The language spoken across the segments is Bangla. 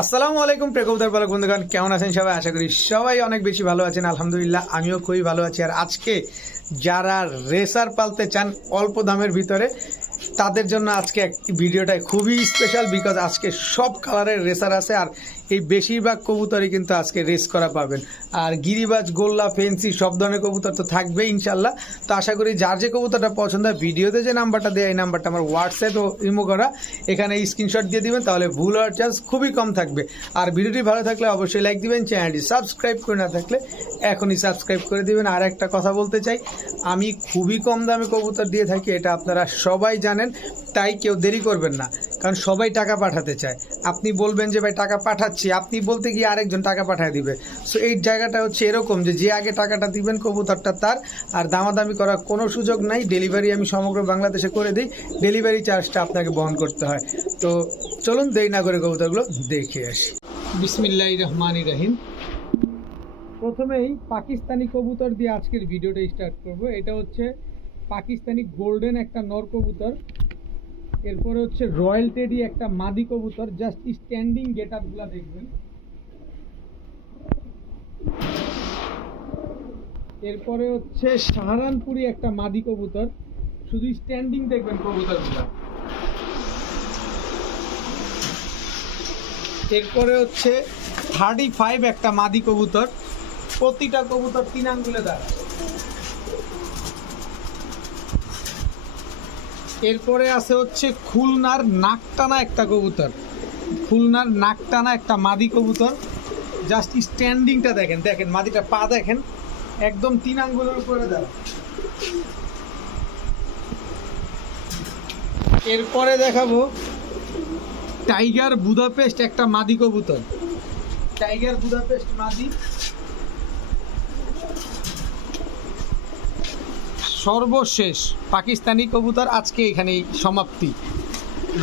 আসসালামু আলাইকুম প্রিয় কবুতর পালক বন্ধুগণ, কেমন আছেন সবাই? আশা করি সবাই অনেক বেশি ভালো আছেন। আলহামদুলিল্লাহ আমিও খুবই ভালো আছি। আর আজকে যারা রেসার পালতে চান অল্প দামের ভিতরে, তাদের জন্য আজকে ভিডিওটা খুবই স্পেশাল, বিকজ আজকে সব কালারের রেসার আছে। আর এই বেশিরভাগ কবুতরই কিন্তু আজকে রেস করা পাবেন। আর গিরিবাজ, গোল্লা, ফেন্সি সব ধরনের কবুতর তো থাকবে ইনশাল্লাহ। তো আশা করি যার যে কবুতরটা পছন্দ হয়, ভিডিওতে যে নাম্বারটা দেয় এই নাম্বারটা আমার হোয়াটসঅ্যাপ ও ইমো করা, এখানে স্ক্রিনশট দিয়ে দিবেন, তাহলে ভুল হওয়ার চান্স খুবই কম থাকবে। আর ভিডিওটি ভালো থাকলে অবশ্যই লাইক দিবেন, চ্যানেলটি সাবস্ক্রাইব করে না থাকলে এখনই সাবস্ক্রাইব করে দিবেন। আর একটা কথা বলতে চাই, আমি খুবই কম দামে কবুতর দিয়ে থাকি, এটা আপনারা সবাই জানেন। তাই কেউ দেরি করবেন না, কারণ সবাই টাকা পাঠাতে চায়। আপনি বলবেন যে ভাই টাকা পাঠাচ্ছি, আপনি বলতে গিয়ে আরেকজন টাকা পাঠিয়ে দিবে। সো এই জায়গাটা হচ্ছে এরকম যে আগে টাকাটা দিবেন কবুতরটা তার, আর দামাদামি করার কোনো সুযোগ নাই। ডেলিভারি আমি সমগ্র বাংলাদেশে করে দিই, ডেলিভারি চার্জটা আপনাকে বহন করতে হয়। তো চলুন দেরি না করে কবুতরগুলো দেখে আসি। বিসমিল্লাহির রহমানির রহিম। প্রথমেই পাকিস্তানি কবুতর দিয়ে আজকের ভিডিওটা স্টার্ট করব। এটা হচ্ছে পাকিস্তানি গোল্ডেন একটা নর কবুতর। এরপরে হচ্ছে রয়্যাল টেডি একটা মাদি কবুতর। জাস্ট স্ট্যান্ডিং গেট আপগুলো দেখবেন। এরপরে হচ্ছে সাহারানপুরি একটা মাদি কবুতর, শুধু স্ট্যান্ডিং দেখবেন কবুতরগুলো। এরপরে হচ্ছে 35 একটা মাদি কবুতর, প্রতিটা কবুতর 3 আঙ্গুলে দাঁড়ায়। এরপরে আছে হচ্ছে খুলনার নাকটানা একটা কবুতর, খুলনার নাকটানা একটা মাদি কবুতর। জাস্ট স্ট্যান্ডিংটা দেখেন, দেখেন মাদিটা পা দেখেন, একদম 3 আঙ্গুলের উপরে দাঁড়ায়। এরপরে দেখাবো টাইগার বুদাপেস্ট একটা মাদি কবুতর, টাইগার বুদাপেস্ট মাদি। সর্বশেষ পাকিস্তানি কবুতর আজকে এখানেই সমাপ্তি।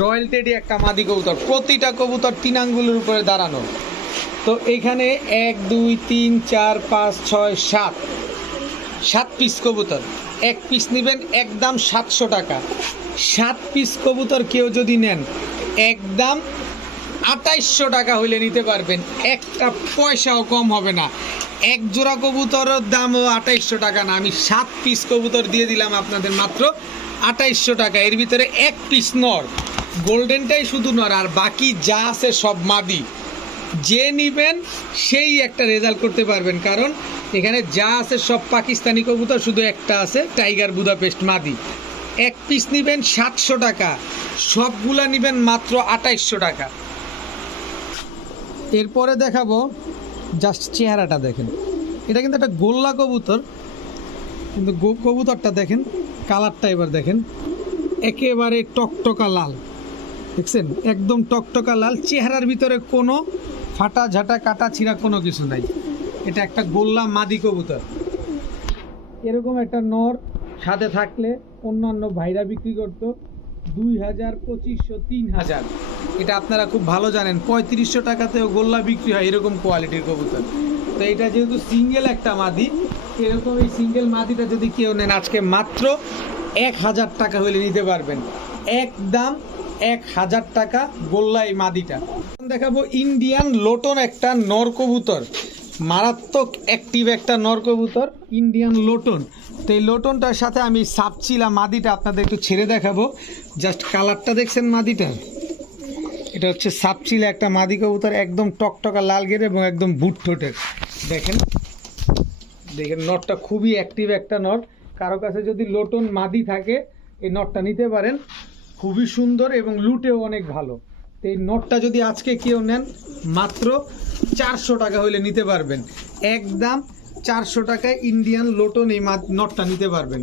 রয়্যাল টেডি একটা মাদি কবুতর, প্রতিটা কবুতর 3 আঙ্গুলের উপরে দাঁড়ানো। তো এখানে 1 2 3 4 5 6 7 পিস কবুতর। এক পিস নেবেন একদম 700 টাকা। 7 পিস কবুতর কেউ যদি নেন একদম 2800 টাকা হইলে নিতে পারবেন, একটা পয়সাও কম হবে না। এক জোড়া কবুতরের দামও 2800 টাকা না, আমি 7 পিস কবুতর দিয়ে দিলাম আপনাদের মাত্র 2800 টাকা। এর ভিতরে 1 পিস নর, গোল্ডেনটাই শুধু নর, আর বাকি যা আছে সব মাদি। যে নিবেন সেই একটা রেজাল্ট করতে পারবেন, কারণ এখানে যা আছে সব পাকিস্তানি কবুতর, শুধু একটা আছে টাইগার বুদাপেস্ট মাদি। 1 পিস নিবেন 700 টাকা, সবগুলা নিবেন মাত্র 2800 টাকা। এরপরে দেখাবো, জাস্ট চেহারাটা দেখেন, এটা কিন্তু একটা গোল্লা কবুতর, কিন্তু কবুতরটা দেখেন, কালারটা এবার দেখেন, একেবারে টকটকা লাল। দেখছেন, একদম টকটকা লাল। চেহারার ভিতরে কোনো ফাটা ঝাঁটা কাটা ছিঁড়া কোনো কিছু নাই। এটা একটা গোল্লা মাদি কবুতর। এরকম একটা নর সাথে থাকলে অন্যান্য ভাইরা বিক্রি করতো 2000, 2500, 3000। এটা আপনারা খুব ভালো জানেন, 3500 টাকাতেও গোল্লা বিক্রি হয় এরকম কোয়ালিটির কবুতর। তো এটা যেহেতু সিঙ্গেল একটা মাদি, এরকম এই সিঙ্গেল মাদিটা যদি কেউ নেন আজকে মাত্র 1000 টাকা হলে নিতে পারবেন, একদম 1000 টাকা গোল্লা এই মাদিটা। দেখাবো ইন্ডিয়ান লোটন একটা নর কবুতর, মারাত্মক অ্যাক্টিভ একটা নর কবুতর, ইন্ডিয়ান লোটন। তো এই লোটনটার সাথে আমি সাপচিলা মাদিটা আপনাদের একটু ছেড়ে দেখাবো। জাস্ট কালারটা দেখছেন মাদিটা, এটা হচ্ছে সাপচিলা একটা মাদি কবুতর, একদম টকটকা লাল গের এবং একদম বুট ঠোঁটের। দেখেন দেখেন নরটা খুবই অ্যাক্টিভ একটা নর। কারো কাছে যদি লোটন মাদি থাকে এই নরটা নিতে পারেন, খুবই সুন্দর এবং লুটেও অনেক ভালো। তো এই নটটা যদি আজকে কেউ নেন মাত্র 400 টাকা হইলে নিতে পারবেন, একদম 400 টাকায় ইন্ডিয়ান লোটন এই নটটা নিতে পারবেন।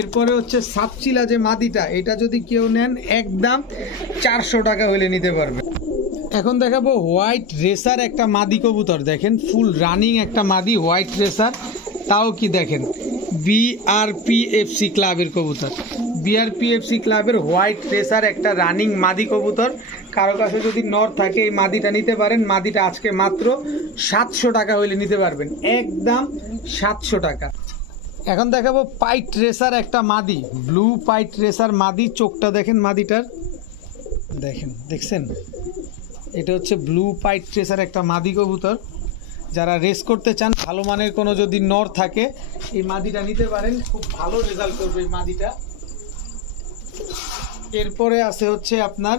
এরপরে হচ্ছে সাপচিলা যে মাদিটা, এটা যদি কেউ নেন একদম 400 টাকা হইলে নিতে পারবেন। এখন দেখাবো হোয়াইট রেসার একটা মাদি কবুতর। দেখেন ফুল রানিং একটা মাদি হোয়াইট রেসার, তাও কি দেখেন বিআরপিএফসি ক্লাবের কবুতর, বিআরপিএফসি ক্লাবের হোয়াইট রেসার একটা রানিং মাদি কবুতর। কারো কাছে যদি নর থাকে এই মাদিটা নিতে পারেন, মাদিটা আজকে মাত্র 700 টাকা হইলে নিতে পারবেন, একদম 700 টাকা। এখন দেখাবো পাইট রেসার একটা মাদি, ব্লু পাইট রেসার মাদি। চোখটা দেখেন মাদিটার, দেখেন দেখছেন এটা হচ্ছে ব্লু পাইট ট্রেসার একটা মাদি কবুতর। যারা রেস করতে চান, ভালো মানের কোনো যদি নর থাকে এই মাদিটা নিতে পারেন, খুব ভালো রেজাল্ট করবে এই মাদিটা। এরপরে আছে হচ্ছে আপনার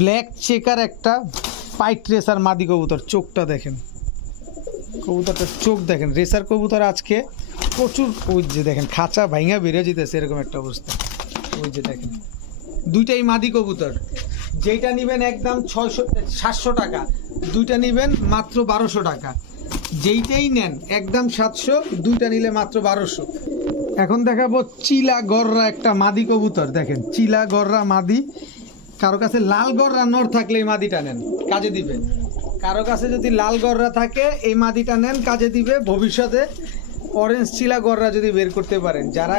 ব্ল্যাক চেকার একটা পাইট রেসার মাদি কবুতর। চোখটা দেখেন, কবুতরটার চোখ দেখেন। রেসার কবুতর আজকে প্রচুর, ওই যে দেখেন খাঁচা ভাঙা বেরিয়ে যেতেছে এরকম একটা অবস্থা। ওই যে দেখেন দুইটাই মাদি কবুতর। যেইটা নেবেন একদম 700 টাকা, দুইটা নেবেন মাত্র 1200 টাকা। যেইটাই নেন একদম 700, দুইটা নিলে মাত্র 1200। এখন দেখাবো চিলা গররা একটা মাদি কবুতর। দেখেন চিলা গররা মাদি। কারো কাছে লাল গররা নর থাকলে এই মাদিটা নেন, কাজে দিবে। কারো কাছে যদি লাল গররা থাকে এই মাদিটা নেন, কাজে দিবে। ভবিষ্যতে অরেঞ্জ চিলা গররা যদি বের করতে পারেন, যারা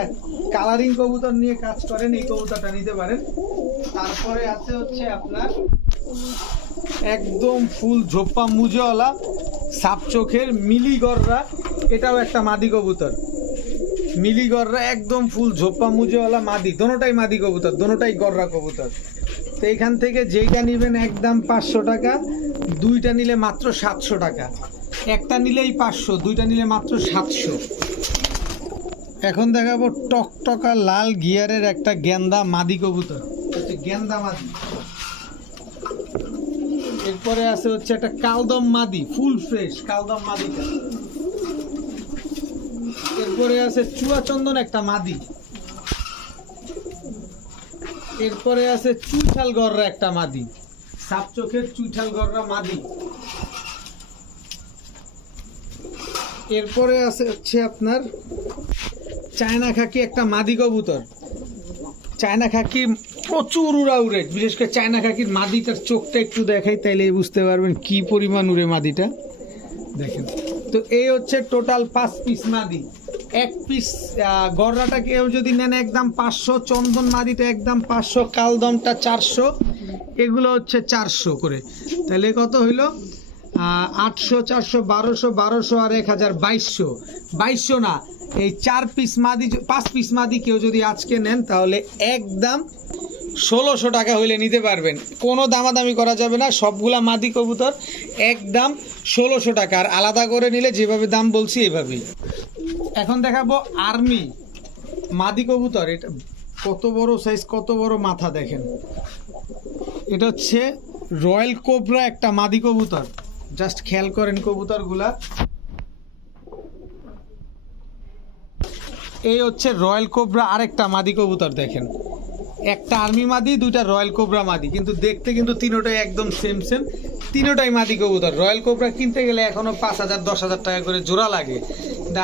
কালারিং কবুতর নিয়ে কাজ করেন এই কবুতরটা নিতে পারেন। তারপরে আছে হচ্ছে আপনার একদম ফুল ঝোপ্পা মুজওয়ালা সাপ চোখের মিলি গররা। এটাও একটা মাদি কবুতর। মিলি গররা একদম ফুল ঝোপ্পা মুজওয়ালা মাদি। দোনোটাই মাদি কবুতর, দোনোটাই গররা কবুতর। তো এইখান থেকে যেইটা নেবেন একদম 500 টাকা, দুইটা নিলে মাত্র 700 টাকা। একটা নিলেই 500, দুইটা নিলে মাত্র 700। এখন দেখাবো টকটকা লাল গিয়ারের একটা গেন্দা মাদি কবুতর, হচ্ছে গেন্দা মাদি। এরপরে আছে হচ্ছে একটা কালদম মাদি, ফুল ফ্রেশ কালদম মাদিটা। এরপরে আছে চুয়াচন্দন একটা মাদি। এরপরে আছে চুইঠাল গররা একটা মাদি, সাপ চোখের চুইঠাল গররা মাদি। এরপরে আছে হচ্ছে আপনার চায়না খাকি একটা মাদি কবুতর। চায়না খাকি প্রচুর উড়া উড়ে, বিশেষ করে চায়না খাকির মাদিটার চোখটা একটু দেখাই, তাইলে বুঝতে পারবেন কি পরিমাণ উড়ে মাদিটা। দেখেন তো এই হচ্ছে টোটাল 5 পিস মাদি। এক পিস গররাটা কেউ যদি নেন একদম 500, চন্দন মাদিটা একদম 500, কালদমটা 400, এগুলো হচ্ছে 400 করে। তাহলে কত হইল? 800, 400, 1200, 1200 আর 1000, 2200 না, এই 4 পিস মাদি 5 পিস মাদি কেউ যদি আজকে নেন তাহলে একদম 1600 টাকা হইলে নিতে পারবেন। কোনো দামাদামি করা যাবে না, সবগুলা মাদি কবুতর একদম 1600 টাকা। আর আলাদা করে নিলে যেভাবে দাম বলছি এইভাবেই। এখন দেখাবো আর্মি মাদি কবুতর। এটা কত বড় সাইজ, কত বড় মাথা দেখেন। এটা হচ্ছে রয়্যাল কোবরা একটা মাদি কবুতর। জাস্ট খেয়াল করেন কবুতরগুলা। এই হচ্ছে রয়্যাল কোবরা আরেকটা মাদি কবুতর। দেখেন একটা আর্মি মাদি, দুইটা রয়্যাল কোবরা মাদি, কিন্তু দেখতে কিন্তু তিনোটাই একদম সেম সেম, তিনোটাই মাদি কবুতর। রয়্যাল কোবরা কিনতে গেলে এখনো 5000, 10,000 টাকা করে জোড়া লাগে।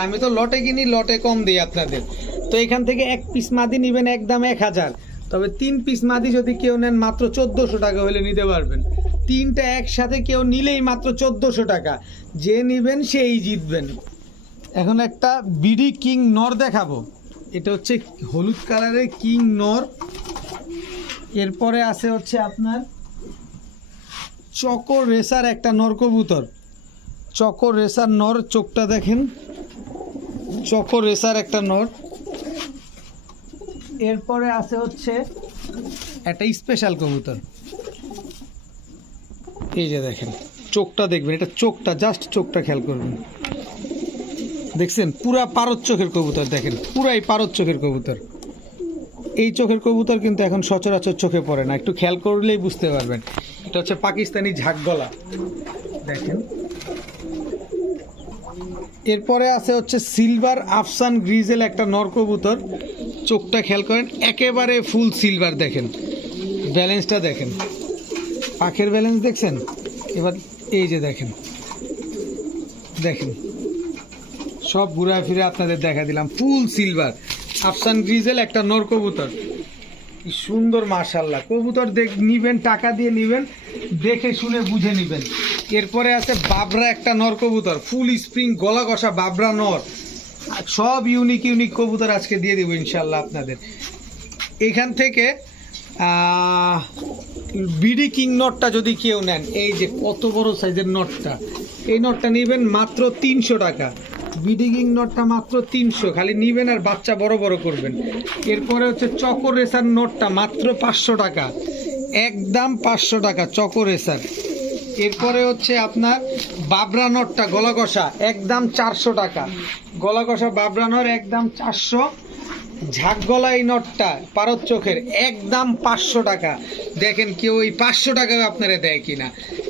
আমি তো লটে কিনি, লটে কম দিই আপনাদের। তো এখান থেকে 1 পিস মাদি নেবেন একদম 1000, তবে 3 পিস মাদি যদি কেউ নেন মাত্র 1400 টাকা হলে নিতে পারবেন। 3টা একসাথে কেউ নিলেই মাত্র 1400 টাকা। যে নেবেন সেই জিতবেন। এখন একটা বিডি কিং নর দেখাবো। এটা হচ্ছে হলুদ কালারের কিং নর। এরপরে আছে হচ্ছে আপনার চকো রেসার একটা নর কবুতর। চকো রেসার নর, চোখটা দেখেন, চকো রেসার একটা নর। এরপরে আছে হচ্ছে একটা স্পেশাল কবুতর। এই যে দেখেন চোখটা দেখবেন, এটা চোখটা, জাস্ট চোখটা খেয়াল করবেন। দেখছেন পুরা পারদ চোখের কবুতর। দেখেন পুরাই পারদ চোখের কবুতর। এই চোখের কবুতর কিন্তু এখন সচরাচর চোখে পড়ে না, একটু খেয়াল করলেই বুঝতে পারবেন। এটা হচ্ছে পাকিস্তানি ঝাঁকগলা। দেখেন এরপরে আছে হচ্ছে সিলভার আফসান গ্রিজেল একটা নর কবুতর। চোখটা খেয়াল করেন, একেবারে ফুল সিলভার। দেখেন ব্যালেন্সটা দেখেন, পাখের ব্যালেন্স দেখছেন। এবার এই যে দেখেন, দেখেন সব ঘুরে ফিরে আপনাদের দেখা দিলাম, ফুল সিলভার আফসান গ্রিজেল একটা নর কবুতর। কি সুন্দর মাশাআল্লাহ। কবুতর নিবেন, টাকা দিয়ে নিবেন, দেখে শুনে বুঝে নিবেন। এরপরে আছে বাবরা একটা নর কবুতর, ফুল স্প্রিং গলা কষা বাবরা নর। সব ইউনিক ইউনিক কবুতর আজকে দিয়ে দেবো ইনশাল্লাহ আপনাদের। এখান থেকে বিডি কিং নটটা যদি কেউ নেন, এই যে কত বড় সাইজের নটটা, এই নটটা নেবেন মাত্র 300 টাকা। বিডি কিং নটটা মাত্র 300, খালি নিবেন আর বাচ্চা বড় বড় করবেন। এরপরে হচ্ছে চকো রেসার নটটা মাত্র 500 টাকা। একদম 500 টাকা চকো রেসার। এরপরে হচ্ছে আপনার বাবরা নটটা গলা কষা, একদম 400 টাকা। গলা কষা বাবরা নট একদম 400। ঝাঁক গলা এই নটটা পারদ চোখের একদম 500 টাকা। দেখেন কেউ ওই 500 টাকায় আপনারা দেয় কিনা।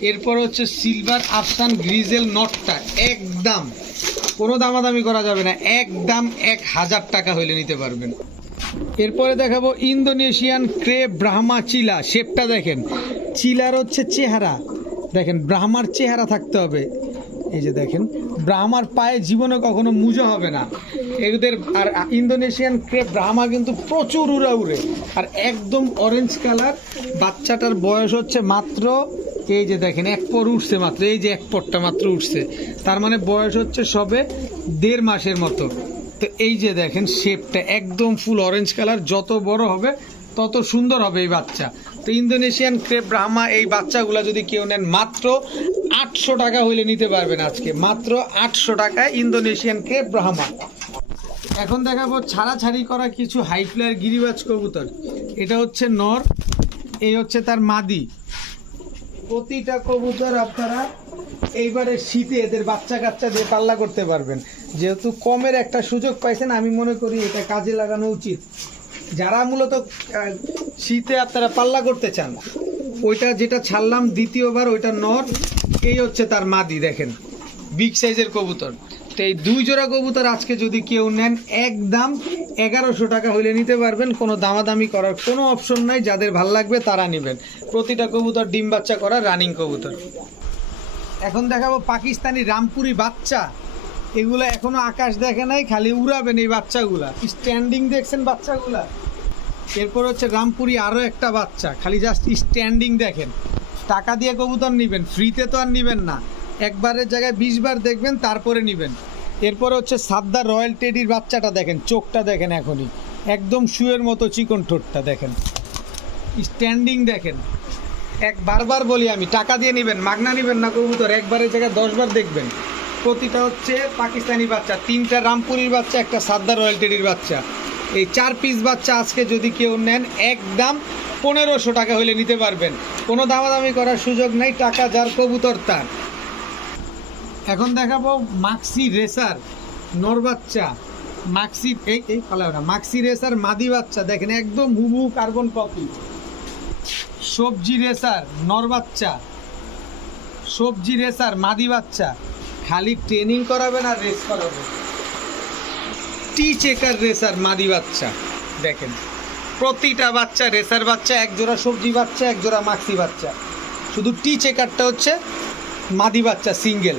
এরপর হচ্ছে সিলভার আফসান গ্রিজেল নটটা একদম কোনো দামাদামি করা যাবে না, একদম 1000 টাকা হইলে নিতে পারবেন। এরপরে দেখাবো ইন্দোনেশিয়ান ক্রে ব্রাহ্মা চিলা। শেপটা দেখেন, চিলার হচ্ছে চেহারা দেখেন, ব্রাহ্মার চেহারা থাকতে হবে। এই যে দেখেন, ব্রাহ্মার পায়ে জীবনে কখনো মুজো হবে না এদের। আর ইন্দোনেশিয়ান ক্রে ব্রাহ্মা কিন্তু প্রচুর উড়ে আর একদম অরেঞ্জ কালার। বাচ্চাটার বয়স হচ্ছে মাত্র, এই যে দেখেন এক পর উঠছে মাত্র, এই যে এক পরটা মাত্র উঠছে, তার মানে বয়স হচ্ছে সবে 1.5 মাসের মতো। তো এই যে দেখেন শেপটা একদম ফুল অরেঞ্জ কালার, যত বড় হবে তত সুন্দর হবে এই বাচ্চা। তো ইন্দোনেশিয়ান ক্রেপ ব্রাহ্মা এই বাচ্চাগুলো যদি কেউ নেন মাত্র 800 টাকা হইলে নিতে পারবেন আজকে, মাত্র 800 টাকায় ইন্দোনেশিয়ান ক্রেপ ব্রাহ্মা। এখন দেখাবো ছাড়াছাড়ি করা কিছু হাই ফ্লায়ার গিরিবাজ কবুতর। এটা হচ্ছে নর, এই হচ্ছে তার মাদি। প্রতিটা কবুতর আপনারা এইবারে শীতে এদের বাচ্চা কাচ্চা দিয়ে পাল্লা করতে পারবেন। যেহেতু কমের একটা সুযোগ পাইছেন, আমি মনে করি এটা কাজে লাগানো উচিত। যারা মূলত শীতে আপনারা পাল্লা করতে চান, ওইটা যেটা ছাড়লাম দ্বিতীয়বার, ওইটা নর, এই হচ্ছে তার মাদি। দেখেন বিগ সাইজের কবুতর। তো এই 2 জোড়া কবুতর আজকে যদি কেউ নেন একদম 1100 টাকা হইলে নিতে পারবেন। কোনো দামাদামি করার কোনো অপশন নাই, যাদের ভাল লাগবে তারা নেবেন। প্রতিটা কবুতর ডিম বাচ্চা করা রানিং কবুতর। এখন দেখাবো পাকিস্তানি রামপুরি বাচ্চা। এগুলো এখনো আকাশ দেখে নাই, খালি উড়াবেন এই বাচ্চাগুলা। স্ট্যান্ডিং দেখছেন বাচ্চাগুলা। এরপর হচ্ছে রামপুরি আরও একটা বাচ্চা, খালি জাস্ট স্ট্যান্ডিং দেখেন। টাকা দিয়ে কবুতর নেবেন, ফ্রিতে তো আর নেবেন না, একবারের জায়গায় 20 বার দেখবেন তারপরে নেবেন। এরপরে হচ্ছে সাদ্দার রয়্যাল টেডির বাচ্চাটা দেখেন, চোখটা দেখেন এখনই একদম শুয়ের মতো চিকন ঠোঁটটা দেখেন, স্ট্যান্ডিং দেখেন। বারবার বলি আমি, টাকা দিয়ে নেবেন, মাগনা নেবেন না কবুতর, একবারের জায়গায় 10 বার দেখবেন। প্রতিটা হচ্ছে পাকিস্তানি বাচ্চা, 3টা রামপুরির বাচ্চা, একটা সাদ্দার রয়্যাল টেডির বাচ্চা। এই 4 পিস বাচ্চা আজকে যদি কেউ নেন একদম 1500 টাকা হলে নিতে পারবেন। কোনো দামাদামি করার সুযোগ নাই, টাকা যার কবুতর তার। এখন দেখাবো মাক্সি রেসার নর বাচ্চা। মাক্সি এই পালাওটা মাক্সি রেসার মাদি বাচ্চা দেখেন, একদম হুবহু কার্বন কপি। সবজি রেসার নর বাচ্চা, সবজি রেসার মাদি বাচ্চা। খালি ট্রেনিং করাবেন আর রেস করাবেন। টি চেকার রেসার মাদি বাচ্চা দেখেন, প্রতিটা বাচ্চা রেসার বাচ্চা, এক জোড়া সবজি বাচ্চা, এক জোড়া মাক্সি বাচ্চা। শুধু টি চেকারটা হচ্ছে মাদি বাচ্চা সিঙ্গেল।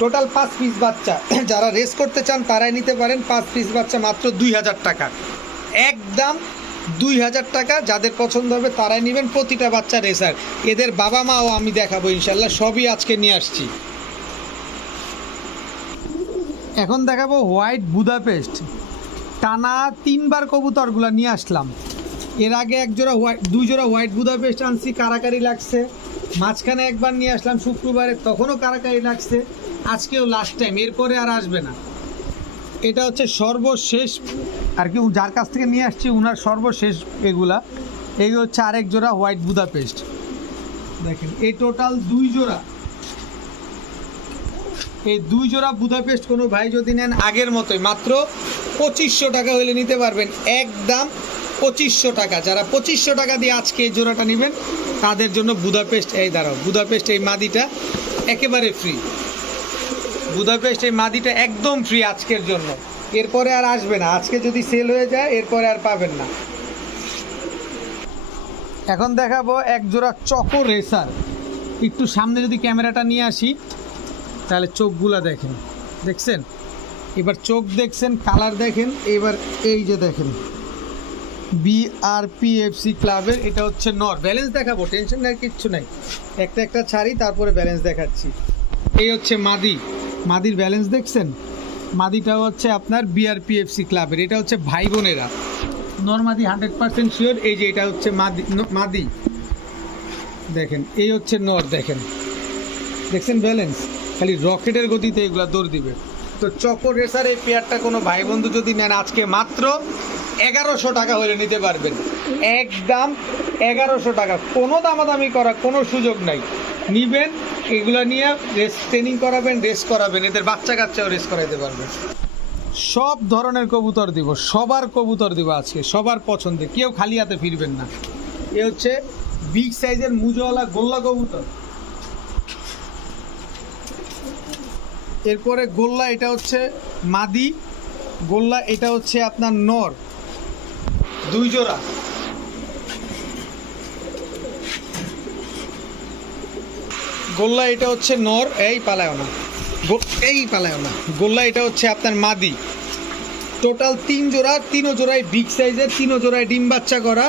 টোটাল 5 পিস বাচ্চা। যারা রেস করতে চান তারাই নিতে পারেন। 5 পিস বাচ্চা মাত্র 2000 টাকা, একদম 2000 টাকা। যাদের পছন্দ হবে তারাই নেবেন। প্রতিটা বাচ্চা রেসার। এদের বাবা মাও আমি দেখাবো ইনশাল্লাহ, সবই আজকে নিয়ে আসছি। এখন দেখাবো হোয়াইট বুদাপেস্ট। টানা 3 বার কবুতরগুলো নিয়ে আসলাম। এর আগে 2 জোড়া হোয়াইট বুদাপেস্ট আনছি, কারাকারি লাগছে। মাঝখানে একবার নিয়ে আসলাম শুক্রবারে, তখনও কারাকারি লাগছে। আজকেও লাস্ট টাইম, এরপরে আর আসবে না। এটা হচ্ছে সর্বশেষ আর কি, যার কাছ থেকে নিয়ে আসছি উনার সর্বশেষ এগুলা। এই হচ্ছে আরেক জোড়া হোয়াইট বুদাপেস্ট দেখেন। এই টোটাল 2 জোড়া। এই 2 জোড়া বুদাপেস্ট কোনো ভাই যদি নেন আগের মতোই মাত্র 2500 টাকা হলে নিতে পারবেন, একদম 2500 টাকা। যারা 2500 টাকা দিয়ে আজকে এই জোড়াটা নেবেন তাদের জন্য বুদাপেস্ট, এই দাঁড়াও, বুদাপেস্ট এই মাদিটা একেবারে ফ্রি। বুদাপেস্ট এই মাদিটা একদম ফ্রি আজকের জন্য, এরপরে আর আসবে না। আজকে যদি সেল হয়ে যায় এরপরে আর পাবেন না। এখন দেখাবো এক জোড়া চকো রেসার। একটু সামনে যদি ক্যামেরাটা নিয়ে আসি তাহলে চোখগুলা দেখেন, দেখছেন? এবার চোখ দেখছেন, কালার দেখেন। এবার এই যে দেখেন বিআরপিএফসি ক্লাবের, এটা হচ্ছে নর। ব্যালেন্স দেখাবো, টেনশন নেই, কিচ্ছু নাই। একটা ছাড়ি তারপরে ব্যালেন্স দেখাচ্ছি। এই হচ্ছে মাদি, মাদির ব্যালেন্স দেখছেন? মাদিটাও হচ্ছে আপনার বিআরপিএফসি ক্লাবের। এটা হচ্ছে ভাই বোনেরা, নর মাদি 100% শিওর। এই যে এটা হচ্ছে মাদি দেখেন, এই হচ্ছে নর দেখেন, দেখছেন ব্যালেন্স? খালি রকেটের গতিতে এগুলো দৌড় দিবে। তো চকো রেসার এই পেয়ারটা কোনো ভাই বন্ধু যদি নেন আজকে মাত্র 1100 টাকা হলে নিতে পারবেন, একদম 1100 টাকা। কোনো দামাদামি করা কোনো সুযোগ নাই, নিবেন এগুলো নিয়ে রেস ট্রেনিং করাবেন, রেস করাবেন, এদের বাচ্চা কাচ্চাও রেস করাইতে পারবেন। সব ধরনের কবুতর দিব, সবার কবুতর দিব আজকে, সবার পছন্দের, কেউ খালি হাতে ফিরবেন না। এ হচ্ছে বিগ সাইজের মুজওয়ালা গোল্লা কবুতর। এরপরে গোল্লা, এটা হচ্ছে মাদি গোল্লা, এটা হচ্ছে আপনার নর, 2 জোড়া। গোল্লা এটা হচ্ছে নর, এই পালায়ও না, গোল্লা এটা হচ্ছে আপনার মাদি। টোটাল 3 জোড়া, 3 জোড়ায় বিগ সাইজের, 3 জোড়ায় ডিম বাচ্চা করা,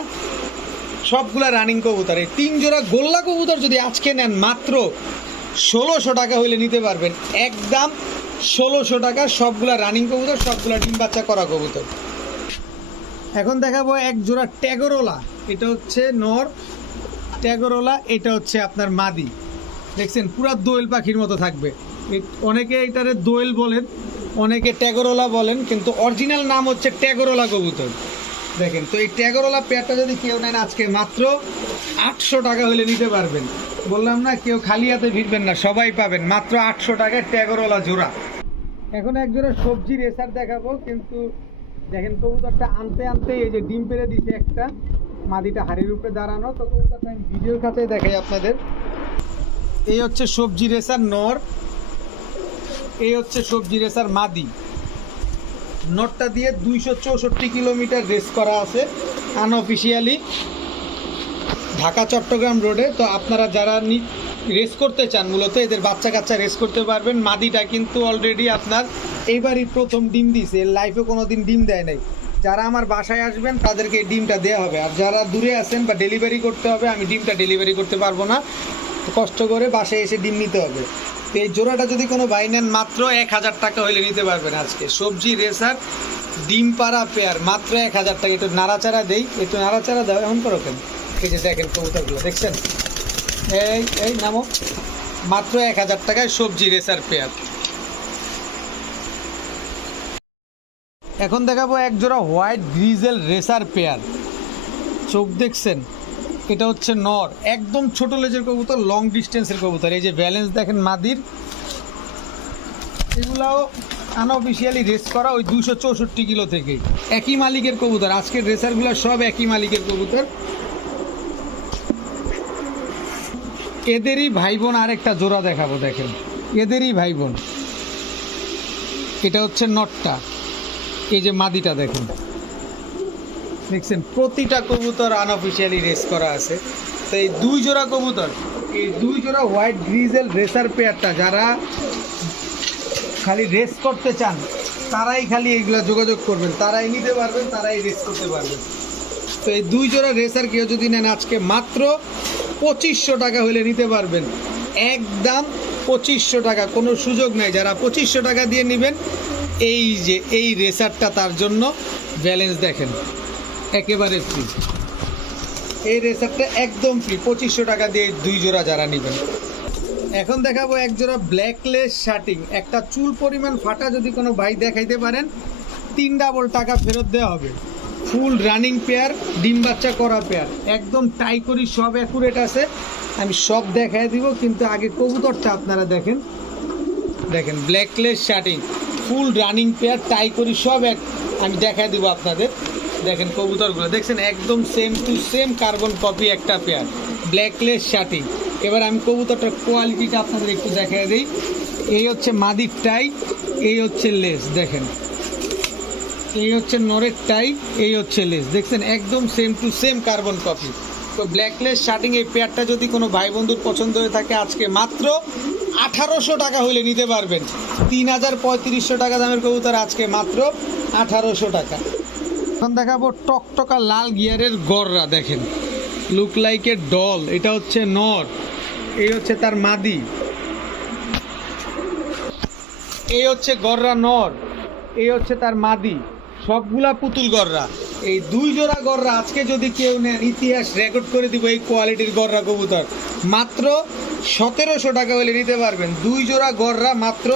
সবগুলা রানিং কবুতর। এই 3 জোড়া গোল্লা কবুতর যদি আজকে নেন মাত্র 1600 টাকা হইলে নিতে পারবেন, একদম 1600 টাকা। সবগুলা রানিং কবুতর, সবগুলা ডিম বাচ্চা করা কবুতর। এখন দেখাবো এক জোড়া ট্যাগরোলা, এটা হচ্ছে নর ট্যাগরোলা, এটা হচ্ছে আপনার মাদি। দেখছেন পুরা দোয়েল পাখির মতো থাকবে। অনেকে এটারে দোয়েল বলেন, অনেকে ট্যাগরোলা বলেন, কিন্তু অরিজিনাল নাম হচ্ছে ট্যাগরোলা কবুতর। দেখেন তো, এই ট্যাগরোলা পেয়ারটা যদি কেউ নেন আজকে মাত্র 800 টাকা হলে নিতে পারবেন। বললাম না, কেউ খালি হাতে ভিড়বেন না, সবাই পাবেন মাত্র 800 টাকায় ট্যাগরোলা জোড়া। এখন এক জোড়া সবজি রেসার দেখাবো, কিন্তু দেখেন কবুতরটা আনতে আনতে এই যে ডিম পেড়ে দিছে একটা, মাদিটা হাড়ির উপরে দাঁড়ানো। তো কবুতরটা আমি ভিডিওর কাছে দেখাই আপনাদের। এই হচ্ছে সবজি রেসার নর, এই হচ্ছে সবজি রেসার মাদি। নটটা দিয়ে 264 কিলোমিটার রেস করা আছে আনঅফিসিয়ালি, ঢাকা চট্টগ্রাম রোডে। তো আপনারা যারা রেস করতে চান, মূলত এদের বাচ্চা কাচ্চা রেস করতে পারবেন। মাদিটা কিন্তু অলরেডি আপনার এইবারই প্রথম ডিম দিয়েছে, এর লাইফে কোনো দিন ডিম দেয় নাই। যারা আমার বাসায় আসবেন তাদেরকে এই ডিমটা দেওয়া হবে, আর যারা দূরে আছেন বা ডেলিভারি করতে হবে, আমি ডিমটা ডেলিভারি করতে পারবো না, কষ্ট করে বাসায় এসে ডিম নিতে হবে। তো এই জোড়াটা যদি কোনো ভাই নেন মাত্র 1000 টাকা হইলে নিতে পারবেন আজকে। সবজি রেসার ডিম পাড়া পেয়ার মাত্র 1000 টাকা। একটু নাড়াচাড়া দেই, একটু নাড়াচাড়া দাও, এমন করো কেন? এই যে দেখেন কবুতরগুলো, দেখছেন, এই নামো, মাত্র 1000 টাকায় সবজি রেসার পেয়ার। এখন দেখাবো এক জোড়া হোয়াইট গ্রিজেল রেসার পেয়ার। চোখ দেখছেন, এটা হচ্ছে নর, একদম ছোট লেজের কবুতর, লং ডিস্টেন্সের কবুতর। এই যে ব্যালেন্স দেখেন মাদির, এগুলাও আনঅফিসিয়ালি রেস করা ওই 264 কিলো থেকে, একই মালিকের কবুতর। আজকের রেসারগুলো সব একই মালিকের কবুতর। এদেরই ভাই বোন আরেকটা জোড়া দেখাবো, দেখেন এদেরই ভাই বোন। এটা হচ্ছে নটটা, এই যে মাদিটা দেখুন, দেখছেন প্রতিটা কবুতর আনঅফিসিয়ালি রেস করা আছে। তো এই 2 জোড়া কবুতর, এই 2 জোড়া হোয়াইট গ্রিজেল রেসার পেয়ারটা যারা খালি রেস করতে চান তারাই খালি এইগুলা যোগাযোগ করবেন, তারাই নিতে পারবেন, তারাই রেস করতে পারবেন। তো এই 2 জোড়া রেসার কেউ যদি নেন আজকে মাত্র 2500 টাকা হলে নিতে পারবেন, একদম 2500 টাকা, কোনো সুযোগ নেই। যারা 2500 টাকা দিয়ে নেবেন, এই যে এই রেসারটা তার জন্য, ব্যালেন্স দেখেন একেবারে ফ্রি, এই রেসারটা একদম ফ্রি, 2500 টাকা দিয়ে 2 জোড়া যারা নেবেন। এখন দেখাবো এক জোড়া ব্ল্যাকলেস শার্টিং, একটা চুল পরিমাণ ফাটা যদি কোনো ভাই দেখাইতে পারেন 3 ডাবল টাকা ফেরত দেওয়া হবে। ফুল রানিং পেয়ার, ডিম বাচ্চা করা পেয়ার, একদম টাই করি, সব অ্যাকুরেট আছে, আমি সব দেখাই দিব। কিন্তু আগে কবুতরটা আপনারা দেখেন, দেখেন ব্ল্যাকলেস শার্টিং, ফুল রানিং পেয়ার, টাই করি সব এক, আমি দেখাই দিব আপনাদের। দেখেন কবুতরগুলো দেখছেন, একদম same to same carbon copy একটা পেয়ার, ব্ল্যাকলেস শার্টিং। এবার আমি কবুতরটার কোয়ালিটিটা আপনাদের একটু দেখাই দিই। এই হচ্ছে মাদির টাই, এই হচ্ছে লেস, দেখেন এই হচ্ছে নরের টাই, এই হচ্ছে লেস, দেখছেন একদম same to same carbon copy. তো ব্ল্যাকলেস শার্টিং এই পেয়ারটা যদি কোনো ভাই বন্ধুর পছন্দ হয়ে থাকে আজকে মাত্র 1800 টাকা হলে নিতে পারবেন। 3500 টাকা দামের কবুতর আজকে মাত্র 1800 টাকা। এখন দেখাবো টকটকা লাল গিয়ারের গররা, দেখেন লুক লাইক এ ডল, এটা হচ্ছে নর, এই হচ্ছে তার মাদি, এই হচ্ছে গররা নর, এই হচ্ছে তার মাদি, সবগুলা পুতুল গররা। এই 2 জোড়া গররা আজকে যদি কেউ নেন, ইতিহাস রেকর্ড করে দিব এই কোয়ালিটির গররা কবুতর, মাত্র 1700 টাকা হলে নিতে পারবেন। 2 জোড়া গররা মাত্র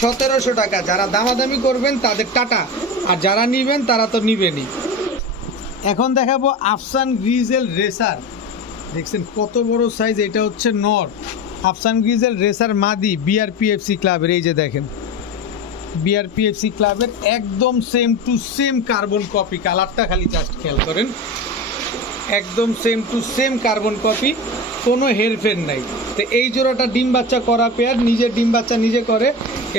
1700 টাকা। যারা দামাদামি করবেন তাদের টাটা, আর যারা নিবেন তারা তো নিবেনই। এখন দেখাবো আফসান গ্রিজেল রেসার। দেখছেন কত বড় সাইজ, এটা হচ্ছে নর। আফসান গ্রিজেল রেসার মাদি বিআরপিএফসি ক্লাবের, এই যে দেখেন বিআরপিএফসি ক্লাবের একদম same to same carbon copy. কালারটা খালি জাস্ট খেয়াল করেন, একদম same to same carbon copy, কোনো হেরফের নাই। তো এই জোড়াটা ডিম বাচ্চা করা পেয়ার, নিজের ডিম বাচ্চা নিজে করে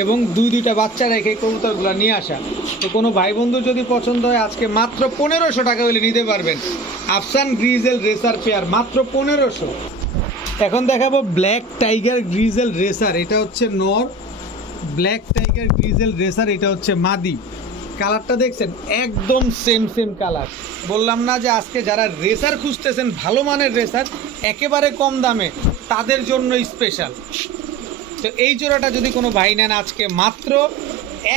এবং দুইটা বাচ্চা রেখে কবুতরগুলো নিয়ে আসা। তো কোনো ভাই বন্ধু যদি পছন্দ হয় আজকে মাত্র 1500 টাকা হলে নিতে পারবেন আফসান গ্রিজেল রেসার পেয়ার, মাত্র 1500। এখন দেখাবো ব্ল্যাক টাইগার গ্রিজেল রেসার। এটা হচ্ছে নর, ব্ল্যাক টাইগার গ্রিজেল রেসার, এটা হচ্ছে মাদি। কালারটা দেখছেন একদম সেম সেম কালার। বললাম না যে আজকে যারা রেসার খুঁজতেছেন, ভালো মানের রেসার একেবারে কম দামে, তাদের জন্য স্পেশাল। তো এই জোড়াটা যদি কোনো ভাই নেন আজকে মাত্র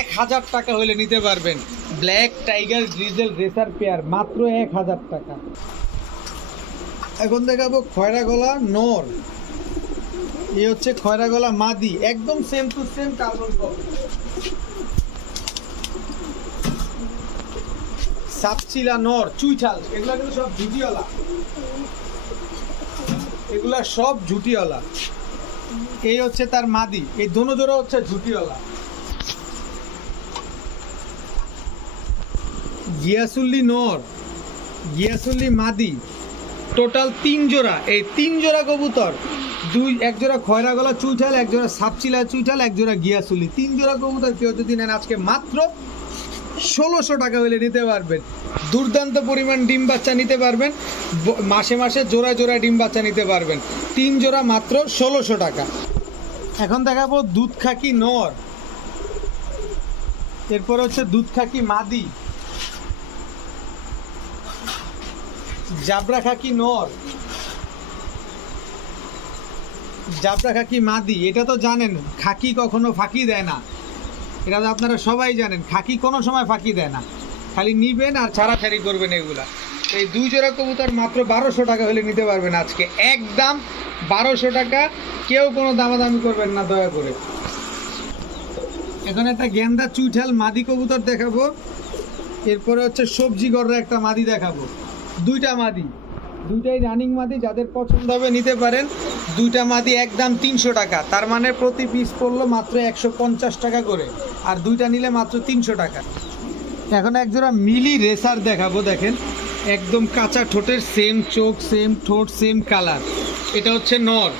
1000 টাকা হলে নিতে পারবেন black tiger grizzle racer pair, মাত্র 1000 টাকা। এখন দেখাবো খয়রা গলা নর, এই হচ্ছে খয়রা গলা মাদি, একদম same to same carbon copy. সাপচিলা নর, চুইঠাল, এগুলা কিন্তু সব ঝুটিওয়ালা, এগুলা সব ঝুটিওয়ালা। এই হচ্ছে তার মাদি, এই দোনো জোড়া হচ্ছে ঝুটিওয়ালা। গিয়াসুল্লি নর, গিয়াসুল্লি মাদি, টোটাল 3 জোড়া। এই 3 জোড়া কবুতর, এক জোড়া খয়রা গলা চুইঠাল, এক জোড়া সাপচিলা চুইঠাল, এক জোড়া গিয়াসুল্লি, 3 জোড়া কবুতর কেউ যদি নেন আজকে মাত্র 1600 টাকা হলে নিতে পারবেন। দুর্দান্ত পরিমাণ ডিম বাচ্চা নিতে পারবেন, মাসে মাসে জোড়া জোড়া ডিম বাচ্চা নিতে পারবেন। 3 জোড়া মাত্র 1600 টাকা। এখন দেখাবো দুধ খাকি নর, এরপর হচ্ছে দুধ খাকি মাদি, জাবরা খাকি নর, জাবরা খাকি মাদি। এটা তো জানেন খাকি কখনো ফাঁকি দেয় না, এটা তো আপনারা সবাই জানেন, খাকি কোনো সময় ফাঁকি দেয় না, খালি নিবেন আর ছাড়াছাড়ি করবেন এগুলা। এই 2 জোড়া কবুতর মাত্র 1200 টাকা হলে নিতে পারবেন আজকে, একদম 1200 টাকা, কেউ কোনো দামাদামি করবেন না দয়া করে। এখন একটা গেন্দা চুইঠাল মাদি কবুতর দেখাবো, এরপরে হচ্ছে সবজি গড়রা একটা মাদি দেখাবো। 2টা মাদি, 2টাই রানিং মাদি, যাদের পছন্দ হবে নিতে পারেন। 2টা মাদি একদম 300 টাকা, তার মানে প্রতি পিস পড়লো মাত্র 150 টাকা করে, আর 2টা নিলে মাত্র 300 টাকা। এখন এক জোড়া মিলি রেসার দেখাবো, দেখেন একদম কাঁচা ঠোঁটের, সেম চোখ, সেম ঠোঁট, সেম কালার। এটা হচ্ছে নর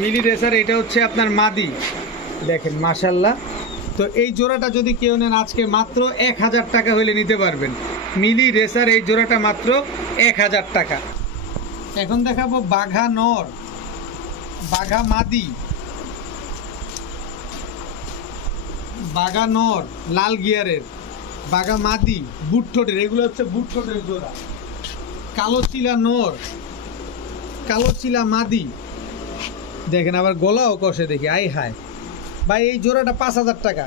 মিলি রেসার, এটা হচ্ছে আপনার মাদি, দেখেন মাশাল্লাহ। তো এই জোড়াটা যদি কেউ নেন আজকে মাত্র 1000 টাকা হলে নিতে পারবেন মিলি রেসার, এই জোড়াটা মাত্র 1000 টাকা। এখন দেখাবো বাঘা নর, বাঘা মাদি, বাঘা নর লাল গিয়ারের, বাঘা মাদি বুট ঠোঁটের, এগুলো হচ্ছে বুট ঠোঁটের জোড়া। কালো চিলা নর, কালো চিলা মাদি, দেখেন আবার গলাও কষে, দেখি আই হায় ভাই, এই জোড়াটা 5000 টাকা।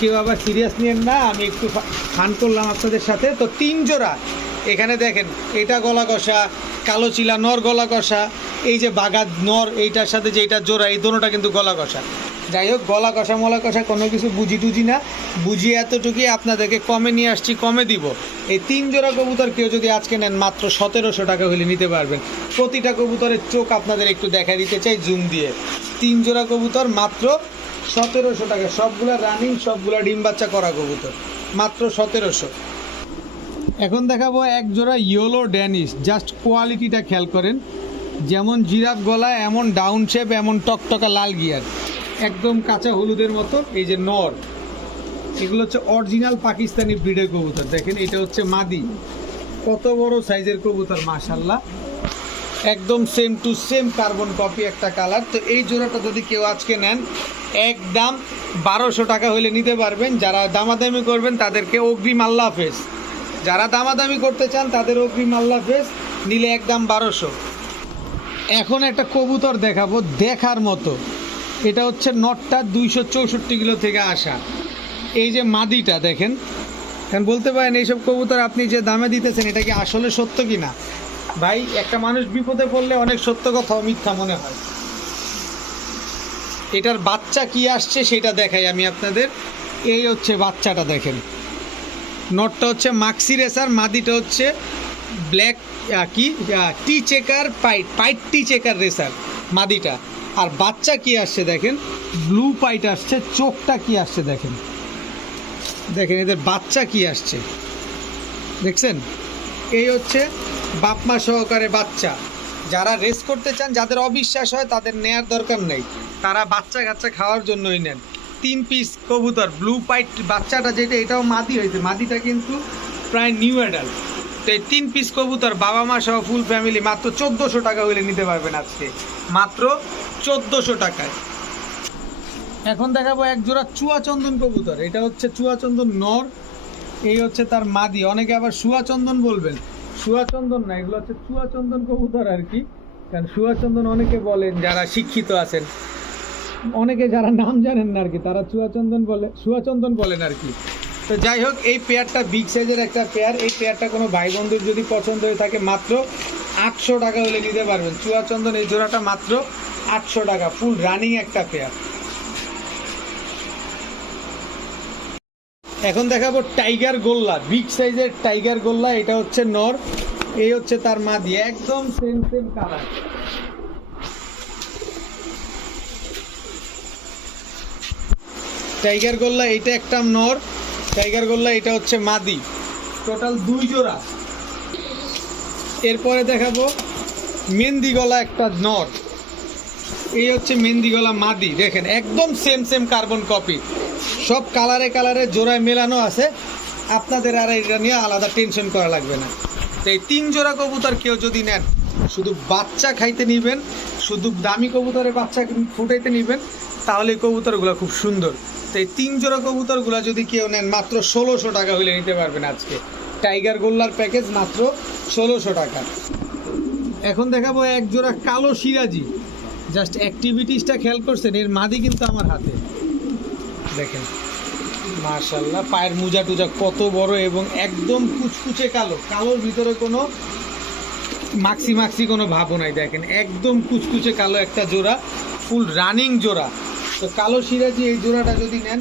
কেউ আবার সিরিয়াস নিয়েন না, আমি একটু ফান করলাম আপনাদের সাথে। তো 3 জোড়া এখানে দেখেন, এটা গলা কষা, কালো চিলা নর গলা কষা, এই যে বাঘা নর এইটার সাথে যে এটা জোড়া, এই দোনোটা কিন্তু গলা কষা। যাই হোক, গলা কষা মলা কষা কোনো কিছু বুঝি টুঝি না, বুঝি এতটুকুই আপনাদেরকে কমে নিয়ে আসছি, কমে দিব। এই 3 জোড়া কবুতর কেউ যদি আজকে নেন মাত্র 1700 টাকা হলে নিতে পারবেন। প্রতিটা কবুতরের চোখ আপনাদের একটু দেখা দিতে চাই জুম দিয়ে। 3 জোড়া কবুতর মাত্র 1700 টাকা, সবগুলা রানিং, সবগুলা ডিম বাচ্চা করা কবুতর, মাত্র 1700। এখন দেখাবো এক জোড়া ইয়েলো ড্যানিশ, জাস্ট কোয়ালিটিটা খেয়াল করেন, যেমন জিরাফ গলা, এমন ডাউন শেপ, এমন টকটকা লাল গিয়ার, একদম কাঁচা হলুদের মতো। এই যে নর, এগুলো হচ্ছে অরিজিনাল পাকিস্তানি ব্রিডের কবুতর। দেখেন এটা হচ্ছে মাদি, কত বড় সাইজের কবুতর মাশাল্লাহ, একদম same to same carbon copy একটা কালার। তো এই জোড়াটা যদি কেউ আজকে নেন একদম 1200 টাকা হলে নিতে পারবেন। যারা দামাদামি করবেন তাদেরকে অগ্রিম আল্লাহ হাফেজ, যারা দামাদামি করতে চান তাদের অগ্রিম আল্লাহ হাফেজ, নিলে একদম 1200। এখন একটা কবুতর দেখাবো দেখার মতো, এটা হচ্ছে নটটা 264 কিলো থেকে আসা। এই যে মাদিটা দেখেন, কারণ বলতে পারেন এইসব কবুতর আপনি যে দামে দিতেছেন এটা কি আসলে সত্য কি না। ভাই, একটা মানুষ বিপদে পড়লে অনেক সত্য কথাও মিথ্যা মনে হয়। এটার বাচ্চা কি আসছে সেটা দেখাই আমি আপনাদের। এই হচ্ছে বাচ্চাটা, দেখেন নটটা হচ্ছে মাক্সি রেসার, মাদিটা হচ্ছে ব্ল্যাক টি চেকার পাইট টি চেকার রেসার মাদিটা। আর বাচ্চা কি আসছে দেখেন, ব্লু পাইট আসছে, চোখটা কি আসছে দেখেন, দেখেন এদের বাচ্চা কি আসছে দেখছেন। এই হচ্ছে বাপমা সহকারে বাচ্চা। যারা রেস করতে চান, যাদের অবিশ্বাস হয় তাদের নেয়ার দরকার নেই, তারা বাচ্চা কাচ্চা খাওয়ার জন্যই নেন। 3 পিস কবুতর ব্লু পাইট বাচ্চাটা যেটা, এটাও মাদি হয়েছে, মাদিটা কিন্তু প্রায় নিউ অ্যাডাল্ট। তো এই 3 পিস কবুতর বাবা মা সহ ফুল ফ্যামিলি মাত্র 1400 টাকা হলে নিতে পারবেন আজকে, মাত্র 1400 টাকায়। এখন দেখাবো এক জোড়া চুয়াচন্দন কবুতর। এটা হচ্ছে চুয়াচন্দন নর, এই হচ্ছে তার মাদি। অনেকে আবার সুয়াচন্দন বলবেন, সুয়াচন্দন না, এগুলো হচ্ছে চুয়াচন্দন কবুতর আর কি। কারণ সুয়াচন্দন অনেকে বলেন যারা শিক্ষিত আছেন, অনেকে যারা নাম জানেন না আর কি, তারা চুয়াচন্দন বলে, সুয়াচন্দন বলেন আর কি। তো যাই হোক, এই পেয়ারটা বিগ সাইজের একটা পেয়ার। এই পেয়ারটা কোনো ভাই বন্ধুর যদি পছন্দ হয়ে থাকে মাত্র 800 টাকা হলে নিতে পারবেন। চুয়াচন্দন এই জোড়াটা মাত্র 800 টাকা, ফুল রানিং একটা পেয়ার। এখন দেখাবো টাইগার গোল্লা, বিগ সাইজের টাইগার গোল্লা। এটা হচ্ছে নর, এই হচ্ছে তার মাদি, একদম সেম কালার। টাইগার গোল্লা এটা একটা নর, টাইগার গোল্লা এটা হচ্ছে মাদি, টোটাল 2 জোড়া। এরপরে দেখাবো মেহেন্দি গলা একটা নর, এই হচ্ছে মেহেন্দি গলা মাদি। দেখেন একদম সেম কার্বন কপি, সব কালারে জোড়ায় মেলানো আছে, আপনাদের আর এটা নিয়ে আলাদা টেনশন করা লাগবে না। তো এই 3 জোড়া কবুতর কেউ যদি নেন, শুধু বাচ্চা খাইতে নিবেন, শুধু দামি কবুতরের বাচ্চা ফুটাইতে নিবেন, তাহলে এই কবুতরগুলো খুব সুন্দর। তো এই 3 জোড়া কবুতরগুলো যদি কেউ নেন মাত্র 1600 টাকা হলে নিতে পারবেন আজকে। টাইগার গোল্লার প্যাকেজ মাত্র 1600 টাকা। এখন দেখাবো এক জোড়া কালো সিরাজি। জাস্ট অ্যাক্টিভিটিসটা খেয়াল করছেন, এর মাদি কিন্তু আমার হাতে, দেখেন মাশাআল্লাহ, পায়ের মোজা টুজা কত বড় এবং একদম কুচকুচে কালো, কালোর ভিতরে কোনো মাক্সি কোনো ভাবও নাই। দেখেন একদম কুচকুচে কালো একটা জোড়া, ফুল রানিং জোড়া। তো কালো সিরাজি এই জোড়াটা যদি নেন,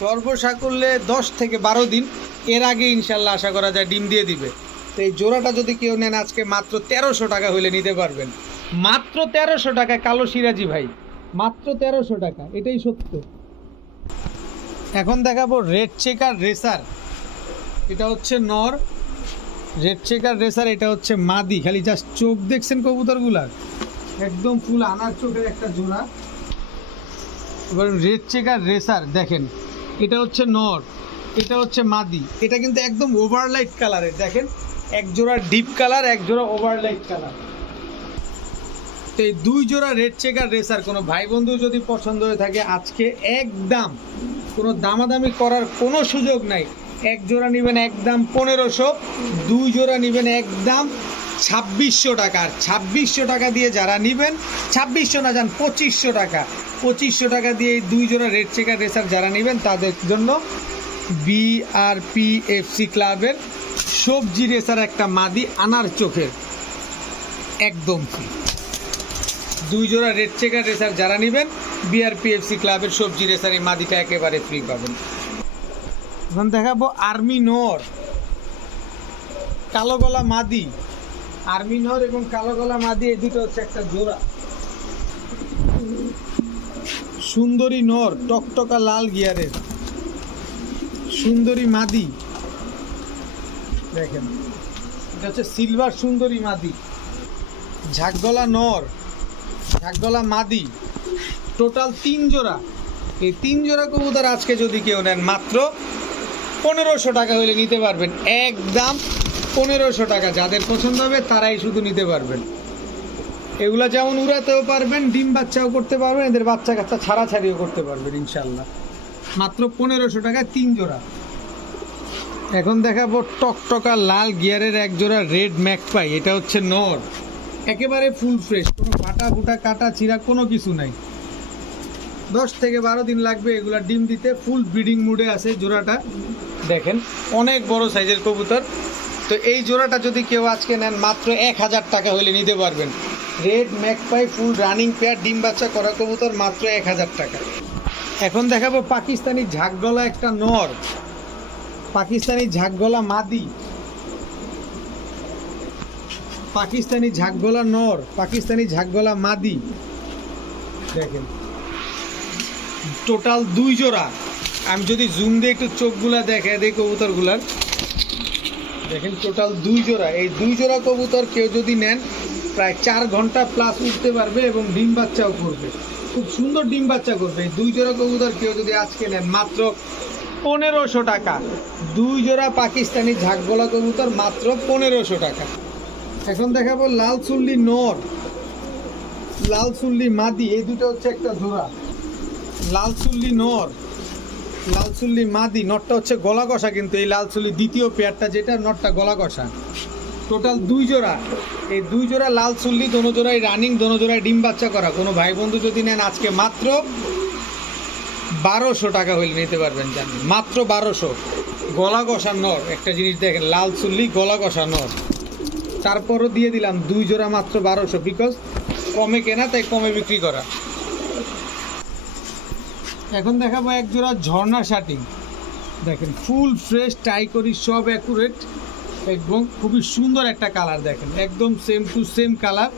সর্বসাকুল্যে 10 থেকে 12 দিন, এর আগে ইনশাল্লাহ আশা করা যায় ডিম দিয়ে দিবে। তো এই জোড়াটা যদি কেউ নেন আজকে মাত্র 1300 টাকা হলে নিতে পারবেন, মাত্র 1300 টাকায় কালো সিরাজি ভাই, মাত্র 1300 টাকা, এটাই সত্য। এখন দেখাবো রেড চেকার রেসার। এটা হচ্ছে নর, রেড চেকার রেসার, এটা হচ্ছে মাদি। খালি জাস্ট চোখ দেখছেন কবুতরগুলার, একদম ফুল আনার চোখের একটা জোড়া। এবার রেড চেকার রেসার দেখেন, এটা হচ্ছে নর, এটা হচ্ছে মাদি। এটা কিন্তু একদম ওভারলাইট কালারের, দেখেন এক জোড়া ডিপ কালার, এক জোড়া ওভারলাইট কালার। তো এই 2 জোড়া রেড চেকার রেসার কোনো ভাই বন্ধু যদি পছন্দ হয়ে থাকে আজকে একদম, কোনো দামাদামি করার কোনো সুযোগ নাই। এক জোড়া নেবেন একদম 1500, 2 জোড়া নেবেন একদম 2600 টাকা। আর 2600 টাকা দিয়ে যারা নেবেন, 2600 না যান 2500 টাকা, 2500 টাকা দিয়ে এই 2 জোড়া রেড চেকার রেসার যারা নেবেন তাদের জন্য বিআরপিএফসি ক্লাবের সবজি রেসার একটা মাদি আনার চোখের একদম ফ্রি। 2 জোড়া রেড চেকার রেসার যারা নেবেন, বিআরপিএফসি ক্লাবের সবজি রেসার এই মাদিটা একেবারে ফ্রি পাবেন। এখন দেখাবো আর্মি নর, কালো গলা মাদি। আর্মি নর এবং কালো গলা মাদি, এই দুটো হচ্ছে একটা জোড়া। সুন্দরী নর, টকটকা লাল গিয়ারের, সুন্দরী মাদি। দেখেন এটা হচ্ছে সিলভার সুন্দরী মাদি। ঝাঁকগলা নর, ঝাঁকগলা মাদি, টোটাল 3 জোড়া। এই 3 জোড়া কবুতর আজকে যদি কেউ নেন মাত্র 1500 টাকা হলে নিতে পারবেন, একদম 1500 টাকা। যাদের পছন্দ হবে তারাই শুধু নিতে পারবেন। এগুলা যেমন উড়াতেও পারবেন, ডিম বাচ্চাও করতে পারবেন, এদের বাচ্চা কাচ্চা ছাড়াছাড়িও করতে পারবেন ইনশাল্লাহ। মাত্র 1500 টাকায় 3 জোড়া। এখন দেখাবো টকটকা লাল গিয়ারের এক জোড়া রেড ম্যাকপাই। এটা হচ্ছে নর, একেবারে ফুল ফ্রেশ, কোনো ফাটা ফুটা কাটা চিরা কোনো কিছু নাই। 10 থেকে 12 দিন লাগবে এগুলা ডিম দিতে, ফুল ব্রিডিং মুডে আছে জোড়াটা। দেখেন অনেক বড় সাইজের কবুতর। তো এই জোড়াটা যদি কেউ আজকে নেন মাত্র 1000 টাকা হলে নিতে পারবেন। Red magpie full running pair, ডিম বাচ্চা করা কবুতর, মাত্র 1000 টাকা। এখন দেখাবো পাকিস্তানি ঝাঁকগলা একটা নর। পাকিস্তানি ঝাঁকগলা মাদি, পাকিস্তানি ঝাঁকগলা নর, পাকিস্তানি ঝাঁকগলা মাদি। দেখেন টোটাল 2 জোড়া। আমি যদি জুম দিয়ে একটু চোখগুলা দেখাই দিই কবুতরগুলার, দেখেন টোটাল 2 জোড়া। এই 2 জোড়া কবুতর কেউ যদি নেন প্রায় 4 ঘন্টা প্লাস উঠতে পারবে এবং ডিম বাচ্চাও করবে, খুব সুন্দর ডিম বাচ্চা করবে। এই 2 জোড়া কবুতর কেউ যদি আজকে নেন মাত্র 1500 টাকা। 2 জোড়া পাকিস্তানি ঝাঁকগলা কবুতর মাত্র 1500 টাকা। এখন দেখাবো লাল চুল্লি নর, লাল চুল্লি মাদি। এই দুটো হচ্ছে একটা জোড়া। লাল চুল্লি নর, লাল চুল্লি মাদি। নটটা হচ্ছে গলা কষা, কিন্তু এই লাল চুল্লি দ্বিতীয় পেয়ারটা যেটা, নটটা গলা কষা। টোটাল 2 জোড়া। এই 2 জোড়া লাল চুল্লি, দোনো জোড়ায় রানিং, দোনো জোড়ায় ডিম বাচ্চা করা। কোনো ভাই বন্ধু যদি নেন আজকে মাত্র 1200 টাকা হইলে নিতে পারবেন। জানেন মাত্র 1200। গলা কষা নর, একটা জিনিস দেখেন, লাল চুল্লি গলা কষা নর। তারপরও দিয়ে দিলাম 2 জোড়া মাত্র 1200, বিকজ কমে কেনা তাই কমে বিক্রি করা। এখন দেখাবো এক জোড়া ঝর্ণা শাটিং। দেখেন ফুল ফ্রেশ টাই করি, সব অ্যাকুরেট এবং খুবই সুন্দর একটা কালার। দেখেন একদম সেম টু সেম কালার,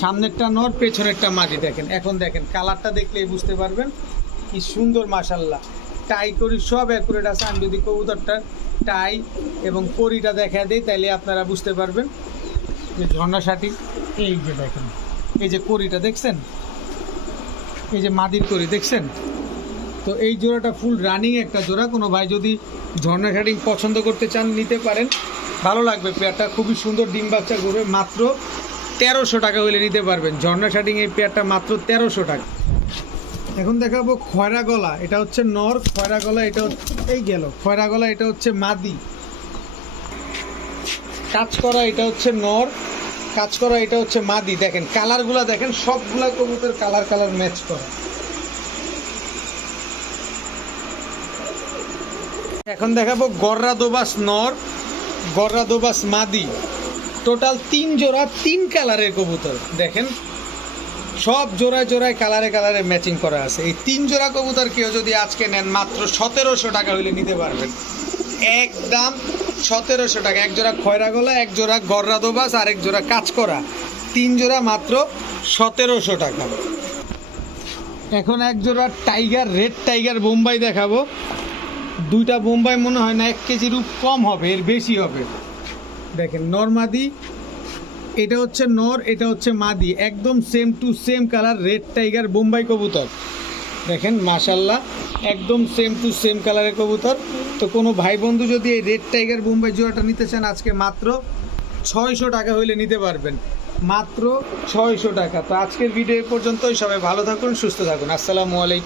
সামনেরটা নর পেছনেরটা মাটি। দেখেন এখন দেখেন কালারটা দেখলেই বুঝতে পারবেন কি সুন্দর, মাশাল্লাহ। টাই করি সব অ্যাকুরেট আছে। আমি যদি কবুতরটার টাই এবং করিটা দেখা দিই তাহলে আপনারা বুঝতে পারবেন যে ঝর্ণা শাটিং। এই যে দেখেন, এই যে করিটা দেখছেন, এই যে মাদির করি দেখছেন। তো এই জোড়াটা ফুল রানিং একটা জোড়া। কোনো ভাই যদি ঝর্ণা শাটিং পছন্দ করতে চান নিতে পারেন, ভালো লাগবে পেয়ারটা, খুবই সুন্দর ডিম বাচ্চা করবে। মাত্র 1300 টাকা হইলে নিতে পারবেন ঝর্ণা শাটিং। এই পেয়ারটা মাত্র 1300 টাকা। এখন দেখাবো খয়রা গলা। এটা হচ্ছে নর, খয়রা গলা এটা এই গেল খয়রা গলা, এটা হচ্ছে মাদি। কাজ করা এটা হচ্ছে নর, কাজ করা এটা হচ্ছে মাদি। দেখেন কালারগুলা দেখেন, সবগুলা কবুতর কালার কালার ম্যাচ করা। এখন দেখাবো গররা দোবাস নর, গররা দোবাস মাদি। টোটাল 3 জোড়া 3 কালারের কবুতর। দেখেন সব জোড়ায় জোড়ায় কালারে কালারে ম্যাচিং করা আছে। এই 3 জোড়া কবুতর কেউ যদি আজকে নেন মাত্র 1700 টাকা হইলে নিতে পারবেন, একদম 1700 টাকা। এক জোড়া খয়রা গলা, এক জোড়া গররা দোবাস, আর এক জোড়া কাজ করা। 3 জোড়া মাত্র 1700 টাকা। এখন এক জোড়া টাইগার, রেড টাইগার বোম্বাই দেখাবো। 2টা বোম্বাই মনে হয় না 1 কেজির কম হবে, এর বেশি হবে। দেখেন নর মাদি, এটা হচ্ছে নর, এটা হচ্ছে মাদি, একদম same to same colour. Red tiger Bombay কবুতর দেখেন মাশাল্লাহ, একদম সেম টু সেম কালারের কবুতর। তো কোনো ভাই বন্ধু যদি এই রেড টাইগার বোম্বাই জোড়াটা নিতে চান আজকে মাত্র 600 টাকা হইলে নিতে পারবেন, মাত্র 600 টাকা। তো আজকের ভিডিও পর্যন্তই। সবাই ভালো থাকুন, সুস্থ থাকুন। আসসালামু আলাইকুম।